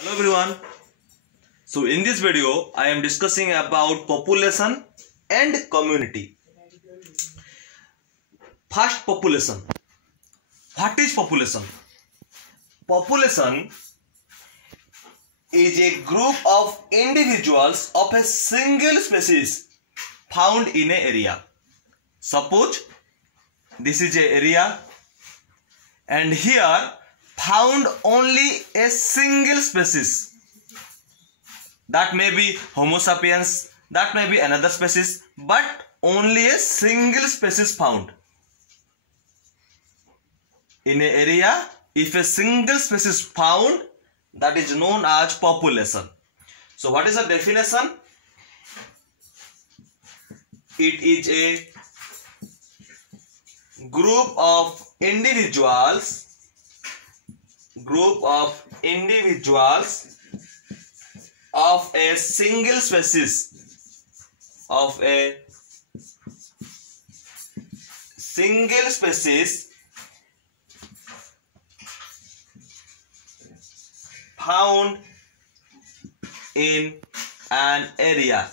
Hello everyone. So in this video I am discussing about population and community. First, population. What is population? Population is a group of individuals of a single species found in an area. Suppose this is an area and here found only a single species. That may be Homo sapiens, that may be another species, but only a single species found. In an area, if a single species found, that is known as population. So what is the definition? It is a group of individuals of a single species found in an area.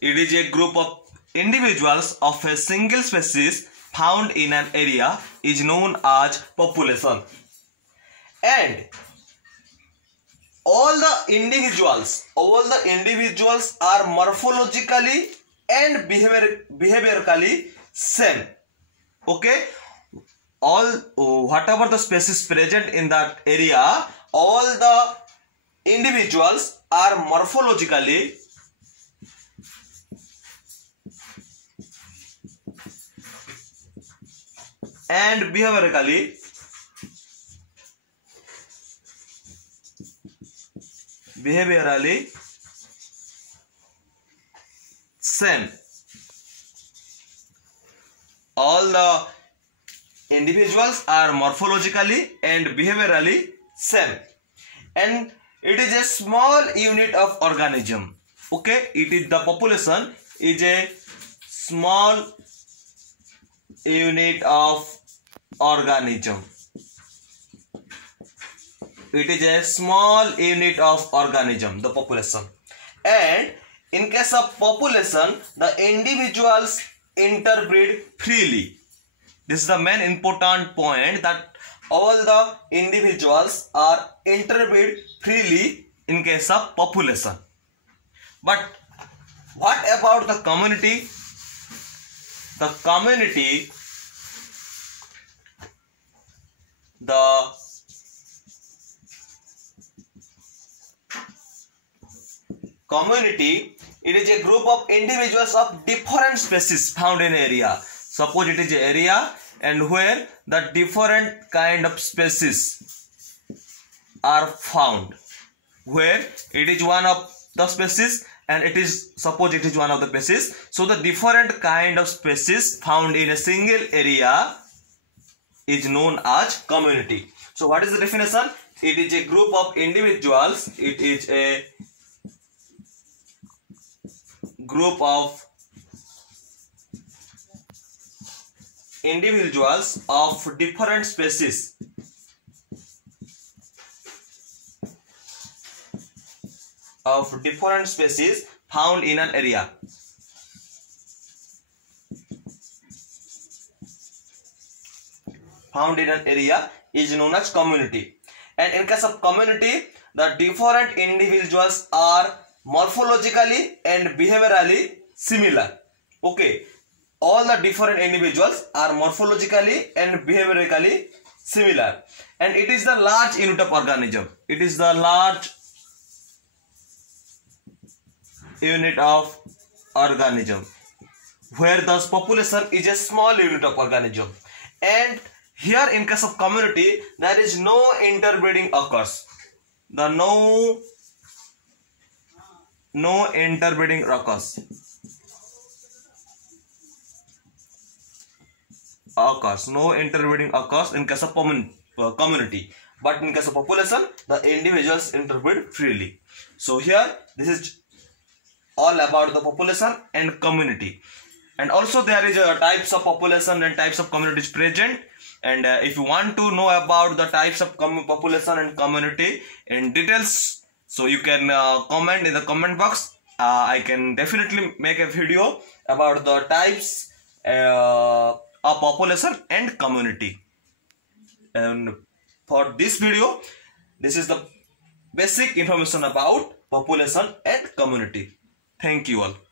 It is a group of individuals of a single species found in an area is known as population. And all the individuals are morphologically and behaviorally same. Okay, all whatever the species present in that area, all the individuals are morphologically and behaviorally same. All the individuals are morphologically and behaviorally same, and it is a small unit of organism. Okay, the population is a small unit of organism. It is a small unit of organism, the population. And in case of population, the individuals interbreed freely. This is the main important point, that all the individuals are interbreed freely in case of population. But what about the community? The community, it is a group of individuals of different species found in an area. Suppose it is an area and where the different kind of species are found, where it is one of the species and suppose it is one of the species. So the different kind of species found in a single area is known as community. So what is the definition? It is a group of individuals. It is a group of individuals of different species found in an area. Found in an area is known as community. And in case of community, the different individuals are morphologically and behaviorally similar. Okay, all the different individuals are morphologically and behaviorally similar, and it is the large unit of organism. It is the large unit of organism, where the population is a small unit of organism. And here in case of community, there is no interbreeding occurs. No interbreeding occurs. No interbreeding occurs in case of community. But in case of population, the individuals interbreed freely. So here, this is all about the population and community. And also there is types of population and types of communities present. And if you want to know about the types of population and community in details, so you can comment in the comment box. I can definitely make a video about the types of population and community. And for this video, this is the basic information about population and community. Thank you all.